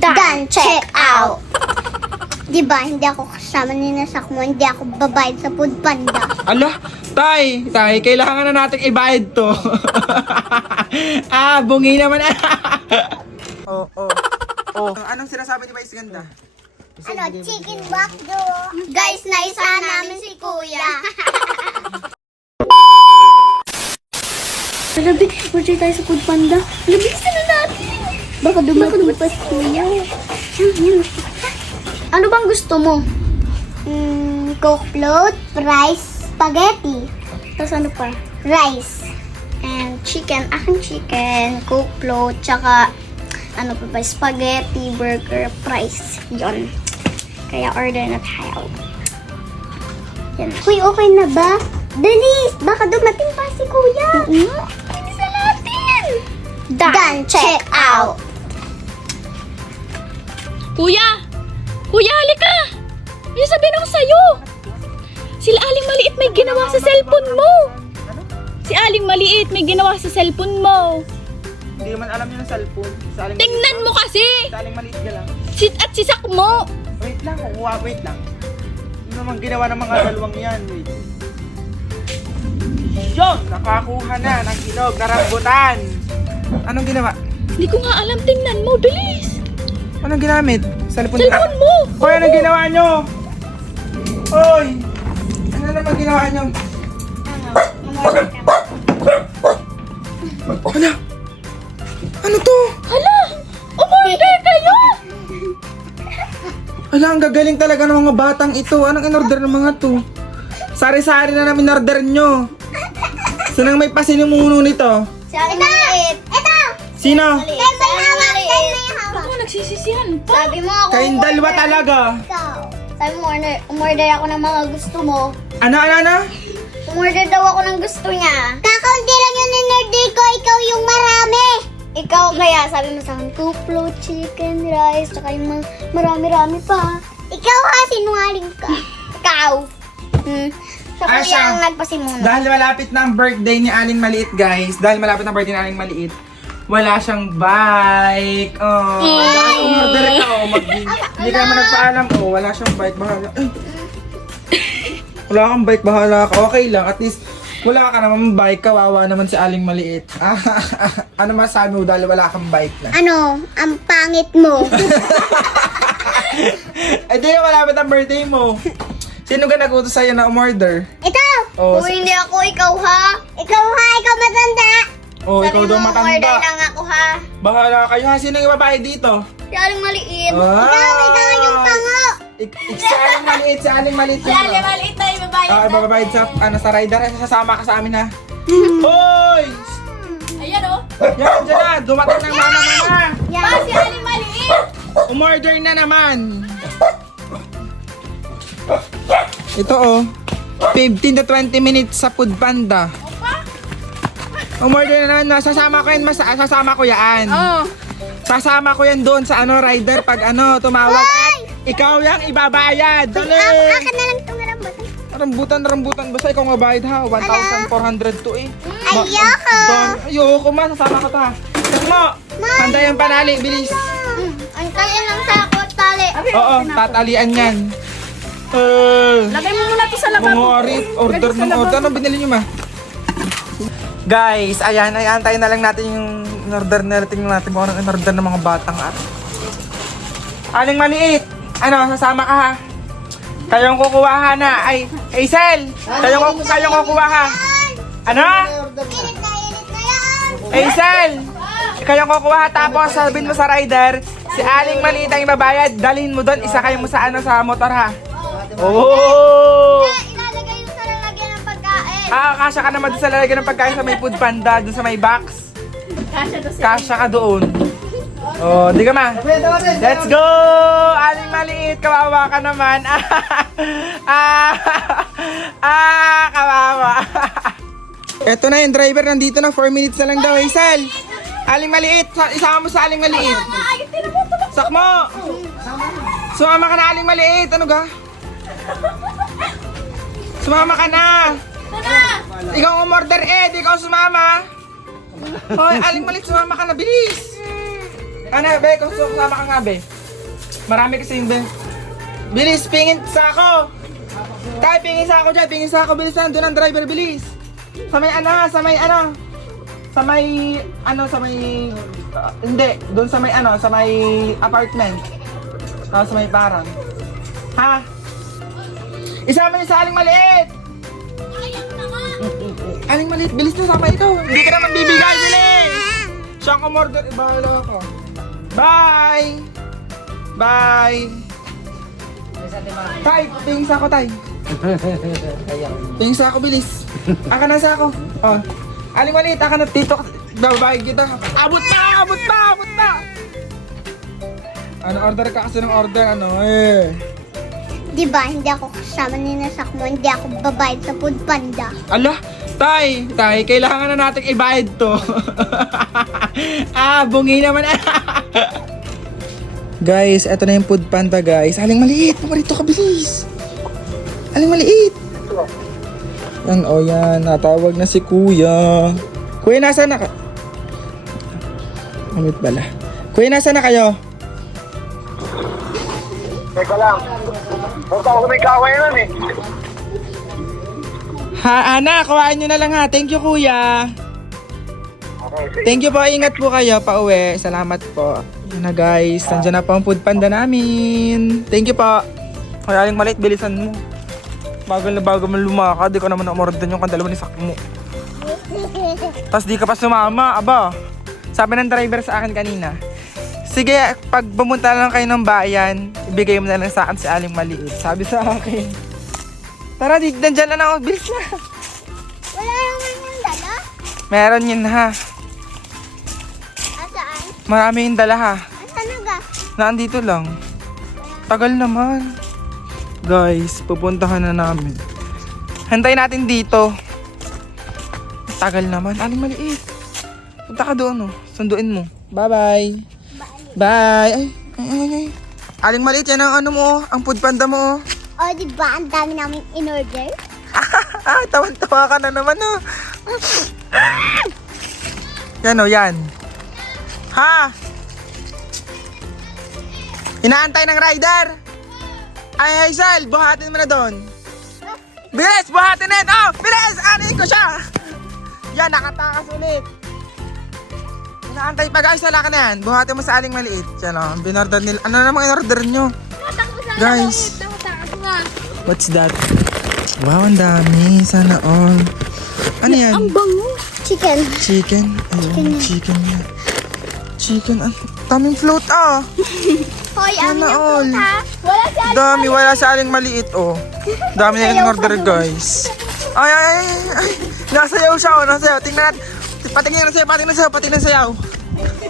Done, check out. Diba, hindi ako kasama ni Nasakmo, hindi ako babayad sa food panda. Ala, tay, kailangan na natin ibayad to. Bungi naman. Anong sinasabi ni Vice Ganda? Chicken wok do. Guys, naisa namin si Kuya. Labi, order tayo sa food panda. Labi, sana natin. Baka dumating pa si Kuya. Ano bang gusto mo? Coke float, rice, spaghetti. Tapos ano pa? Rice. And chicken. Aking chicken, coke float, tsaka ano pa ba? Spaghetti, burger, fries. Yon. Kaya order na tayo. Yan. Uy, okay na ba? Dalis! Baka dumating pa si Kuya. Bilisan natin! Done! Check out! Kuya! Kuya, halika! May sabihin ako sa'yo! Sila Aling Maliit may ginawa sa cellphone mo! Si Aling Maliit may ginawa sa cellphone mo! Hindi man alam niya ng cellphone. Tingnan mo kasi! Saling maliit ka lang. At sisak mo! Wait lang, wait lang. Ano naman ginawa ng mga dalawang yan, wait. Yun! Nakakuha na ng hinog na rambutan. Anong ginawa? Hindi ko nga alam, tingnan mo, bilis! Anong ginamit? Cellphone Cellphone mo! Hoy, anong ginawa nyo? Hoy! Ano naman ginawa nyo? Hala! Ano to? Hala! Umorder kayo! Hala, ang gagaling talaga ng mga batang ito. Anong in-order ng mga to? Sari-sari na namin in-order nyo. Sinang may pasinimuno nito? Si Aling Maliit. Ito! Sino? Kay may hawak! Kay may hawak! Baka nagsisisihan pa. Sabi mo ako Kayong dalawa talaga. Ikaw. Sabi mo, umorder ako ng mga gusto mo. Ano? Umorder daw ako ng gusto niya. Kakaunti lang yung in-order ko, ikaw yung marami. Ikaw kaya, sabi mo sa akin, coke float, chicken, rice, tsaka yung mga marami-rami pa. Ikaw ha, sinungaling ka. Ikaw. Sa Ah, kuya siya. ang nagpasimuna. Dahil malapit na ang birthday ni Aling Maliit, guys. Wala siyang bike. Oh, dahil umorder ka. Hindi ka naman nagpaalam. Wala siyang bike. Bahala. Ay. Wala kang bike. Bahala ka. Okay lang. At least, wala ka naman bike. Kawawa naman si Aling Maliit. Ano masabi mo dahil wala kang bike na? Ano? Ang pangit mo. Eh, di malapit ang birthday mo. Sino ka nag-utos sa'yo na umorder? Ito! Oh, Kung hindi ako, ikaw ha. Ikaw ha, ikaw matanda. Sabi ikaw daw order matanda. lang ako ha. Bahala kayo ha. Sino yung babae dito? Si Aling Maliit. Ah. Ikaw yung pango. Si Aling Maliit, si Aling Maliit. Si Aling Maliit na ibabayad Bababayad sa rider. Sasama ka sa amin ha. Hoy! Ayan o. Yan, dyan na. Dumating ng mama. Pa, si Aling Maliit! Umorder na naman. Ito 15 to 20 minutes sa Food Panda. Umorder na naman. Sasama ko yan. Sasama ko yan. Sasama ko yan doon sa rider pag tumawag. At ikaw yung ibabayad. Dali. Akin na lang itong rambutan. Rambutan. Basta ikaw nga bayad ha. 1,400 to eh. Ayoko. Ayoko ma. Sasama ko to ha. Kasi mo. Handa yung panali. Bilis. Ang kaya lang sa ako at tali. Oo. Tatalian yan. Lagay mo muna to sa lababo. Mga order ng order. Ano binili nyo ma? Guys, ayan. Antayin na lang natin yung in-order na. Tingnan natin kung anong in-order ng mga batang Aling Maliit. Sasama ka ha? Kayong kukuha ha na. Ay, Hazel! Kayong kukuha ha? Ano? Init na yan. Hazel! Kayong kukuha ha, tapos sabihin mo sa rider, si Aling Maliit ang ibabayad. Dalhin mo doon. Isa kayo mo sa sa motor ha? Oh! Ilalagay yung sa lalagyan ng pagkain. Kasya ka naman doon sa lalagyan ng pagkain sa may Food Panda, doon sa may box. Kasya ka doon. Oh, di ka ma. Let's go! Aling Maliit, kawawa ka naman. Kawawa. Eto na yung driver, nandito na. 4 minutes na lang daw, Hazel. Aling Maliit, isama mo sa Aling Maliit. Sakmo! Sumama ka na, Aling Maliit. Ano ga? Sumama ka na. Ikaw ang umorder di ikaw sumama. Hoy, Aling Maliit, sumama ka na, bilis. Ano, be? Kung sumama ka nga, be. Marami kasi yung be. Bilis, pingin sa ako. Tay, pingin sa ako dyan. Pingin sa ako. Bilis na. Doon ang driver, bilis. Sa may hindi. Doon sa may apartment. Sa may parang. Ha? Isama niyo sa aling maliit. Aling maliit, bilis na sama ikaw. Hindi ka naman bibigay, bilis. Siya ang kumorder, bahala ako. Bye! Bye! Tay, tingin sa ako, tay. Tingin sa ako, bilis. Aka na sa ako. Oh. Aling maliit, aka na dito. Babayag kita. Abot pa! Ano, order ka kasi ng order, Diba, hindi ako kasama ni Nasakmo, hindi ako babayad sa Food Panda. Ala, tay, kailangan na natin ibayad to. Bungi naman. Guys, eto na yung Food Panda, guys. Aling maliit, pumarito ka, bilis. Aling maliit. Yan, natawag na si Kuya. Kuya, nasa na ka? Amit pala. Kuya, nasa na kayo? Teka lang. Huwag ako may kaway nun eh. Ha, Ana, kuhain nyo na lang ha. Thank you, Kuya. Okay, sige. Thank you po. Ingat po kayo pauwi. Salamat po. Yan na guys. Nandiyan na po ang Food Panda namin. Thank you po. Kaya aling maliit, bilisan mo. Bagal na bago mo lumakad. Di ko naman na-umordan yung kandalawa ni Sakmo. Tapos di ka pa sumama. Aba, sabi ng driver sa akin kanina, sige, pag pumunta lang kayo ng bayan, ibigay mo na lang sa akin si aling maliit. Sabi sa akin. Tara, nandyan na ako. Bilis na. Wala naman yung dala? Meron yun ha. Asaan? Marami yung dala ha. Asaan nga? Naandito lang. Tagal naman. Guys, pupuntahan na namin. Hantayin natin dito. Tagal naman. Aling maliit. Punta ka doon, sunduin mo. Bye-bye. Bye. Ay. Aling maliit, yan ang ang Food Panda mo. O, diba, ang dami namin in-order? Tawan-tawa ka na naman, Yan, yan. Ha? Inaantay ng rider. Ay, Hazel, buhatin mo na doon. Bilis, buhatin na. Bilis, anin ko siya. Yan, nakatakas ulit. Inaantay pa guys, wala ka na yan. Buhatin mo sa aling maliit. Yan binorder nila. Ano namang in-order nyo? Guys, what's that? Wow, ang dami. Sana all. Ano yan? Ang bango. Chicken. Chicken? Ayun, chicken yan. Chicken, daming float Hoy, Sana all. Wala si Dami, wala sa aling maliit Dami na yung order guys. Ay. Nasayaw siya nasayaw. Tingnan natin. Patingin na sayaw.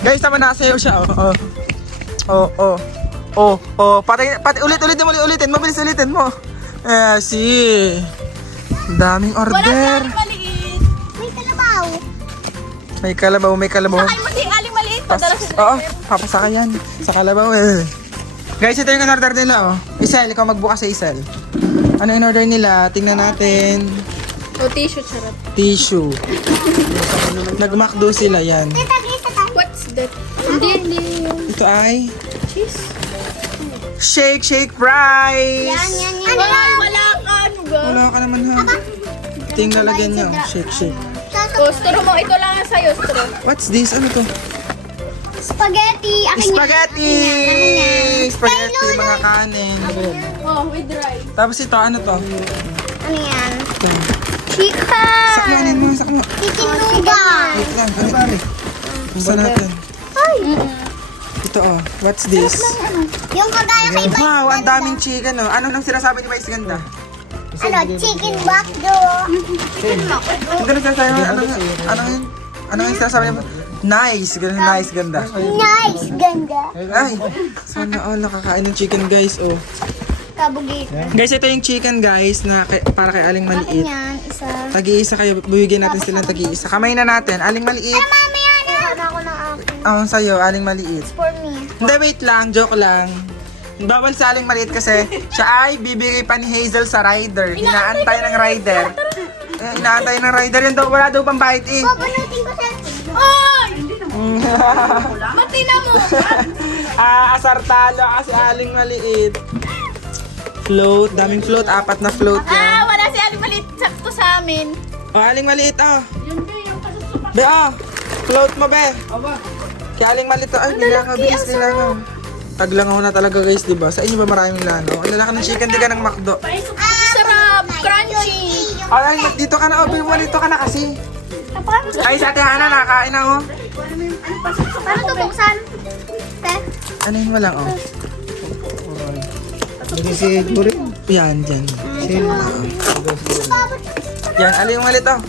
Guys, tama nasayaw siya ulitin mo, bilis ulitin mo. Daming order. Maliit. May kalabaw. May kalabaw. Ay, mo si aling maliit. Padala sa Papasaka yan. Sa kalabaw Guys, ito yung in-order nila Isel, ikaw magbukas sa Isel. Ano in-order nila? Tingnan natin. tissue, charot. Tissue. Nag-McDo sila yan. What's that? Hindi yung Ito ay cheese. Shake fries. Yan. Wala ka, ano ba? Wala ka naman ha. Ito yung lalagyan nyo. Shake. Straw mo, ito lang ang sa'yo, straw. What's this? Ano to? Spaghetti. Akin Spaghetti! Spaghetti, mga kanin. Oh, with rice. Tapos ito, ano to? Ano yan? Sakyanin mo, sakmo. Chicken noodle. Wait lang, ano? Basta natin. Ito what's this? Yung kagaya kay Vice Wow, ang Ganda. daming chicken Ano nang sinasabi ni Vice Ganda? Chicken bakdo. Hindi na sinasabi ano yung sinasabi niya? Nice, nice, ganda. Nice, ganda. Ay, sana nakakain ng chicken guys Kabugit. Guys, ito yung chicken guys na para kay Aling Maliit. Yan, isa. Tag-iisa kayo, bibigyan natin silang tag-iisa. Kamay na natin, Aling Maliit. Mami, ano? Ano ako ng akin? Sa'yo, Aling Maliit. For me. Hindi, wait lang, joke lang. Bawal sa Aling Maliit kasi siya ay bibigay pa ni Hazel sa rider. Inaantay ng rider. Inaantay ng rider. Yan daw, wala daw pang bayad Papanutin ko sa... Ay! Matina mo! Asar talo kasi aling maliit. Float, daming float, 4 na float yan. Wala si Aling Maliit. Sakto sa amin. Aling maliit Yun ba yung kasusupak? Be float mo be. Kaya aling maliit ay nilangaw, bilis nilangaw. Taglangaw na talaga guys, di ba? Sa inyo ba maraming langaw? Ang lalaki ng chicken, di ka ng McDo. Sarap! Crunchy! Ay, dito ka na, Bil mo, dito ka na kasi. Ay, sa ate Hana, nakakain na oh. Paano ito buksan? Te? Anuhin mo lang, oh. Yan, dyan. Yan, alin yung malit, oh.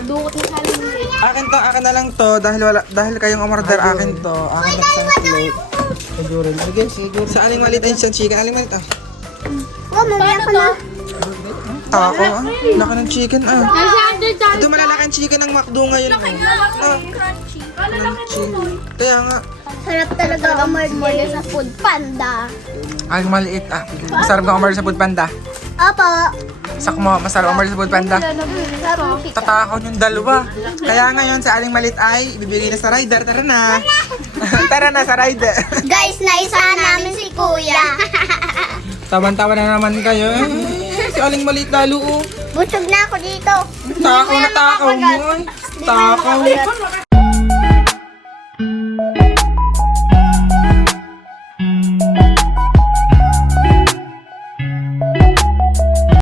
Nadukot ni Aling Maliit. Akin na lang to, dahil kayong umorder, akin to. Akin na sa float. Siguro. Sa aling malit ay isang chicken. Aling malit, oh. Oh, mamaya ko na. Tako, ah. Laki ng chicken, ah. Nasa-under Ito malalaki ang chicken ng McDo ngayon, oh. crunchy. Crunchy. Kaya nga. Sarap talaga umorder sa Food Panda. Aling maliit, ah. Masarap ka umorder sa Food Panda. Opo. Sakmo, masarap umorder sa Food Panda. Sarap. Tatakon yung dalawa. Kaya ngayon sa aling malit ay ibibigay na sa rider. Tara na. Tara na sa rider. Guys, naisa namin si Kuya. Taban-tawa na naman kayo. Si aling malit lalo, oh. Busog na ako dito. Takaw na takaw mo. Takaw.